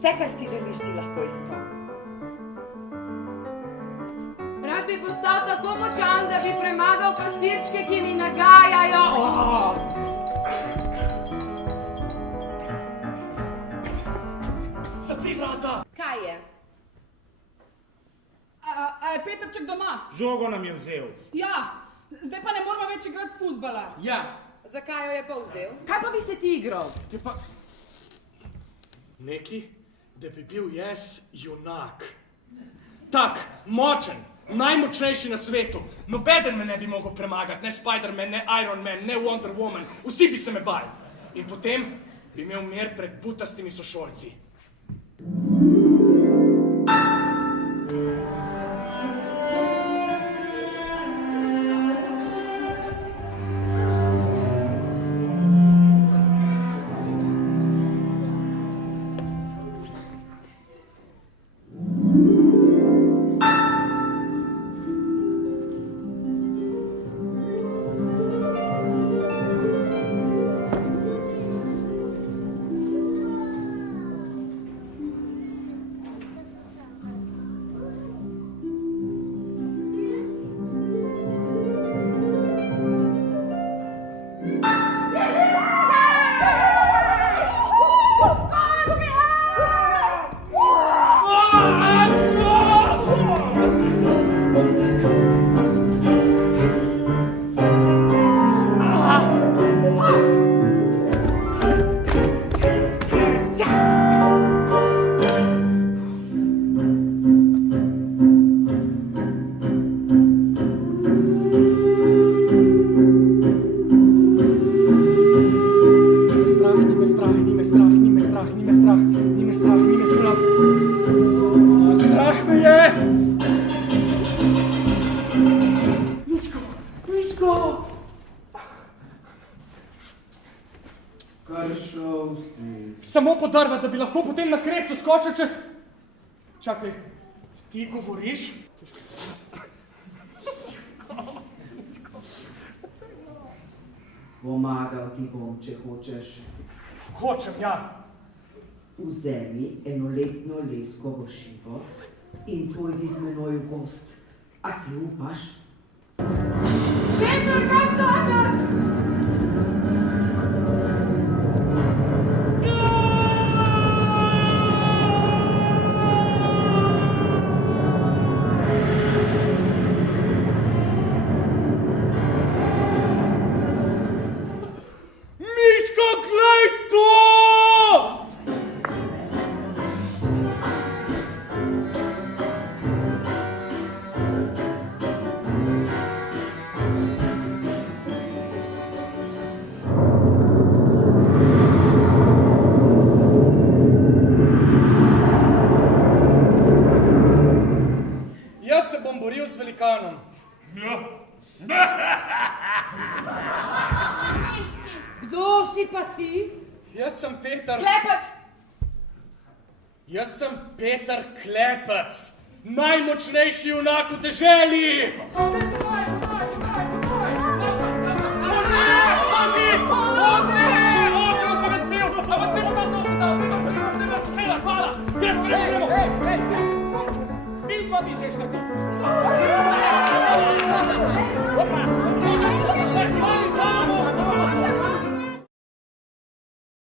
Vse, kar si želiš, ti lahko izpolni. Rad bi postal tako močan, da bi premagal pastirčke, ki mi nagajajo. Zapri vrata! Kaj je? A je Petrček doma? Žogo nam je vzel. Ja, zdaj pa ne moramo več igrati fuzbala. Ja, Zakaj jo je pa vzel? Kaj pa bi se ti igral? je pa... Neki, da bi bil jaz junak. Tak, močen, najmočnejši na svetu. Nobeden me ne bi mogel premagati, ne Spider-Man, ne Iron Man, ne Wonder Woman. Vsi bi se me bali. In potem bi imel mir pred butastimi sošolci. Strah me je! Miško! Kar šel si. Samo podrva, da bi lahko potem na kresu skočil čez... Čakaj, ti govoriš? Pomagal ti bom, če hočeš. Hočem, ja. Vzemi enoletno leskovo šivo in pojdi z menoj v gost. A si upaš? Peter, kaj čakaš? Miško, glej to! Jaz se bom boril z velikanom. Kdo si pa ti? Jaz sem Peter... Klepec! Jaz sem Peter Klepec, najmočnejši junak v deželi! O ne! Pazi! O ne! Okno sem razbil! Ampak si bo ta sosedal! Nema soseda, hvala! Gremo! Vidva bi se šla tu. Opa! Hočeš se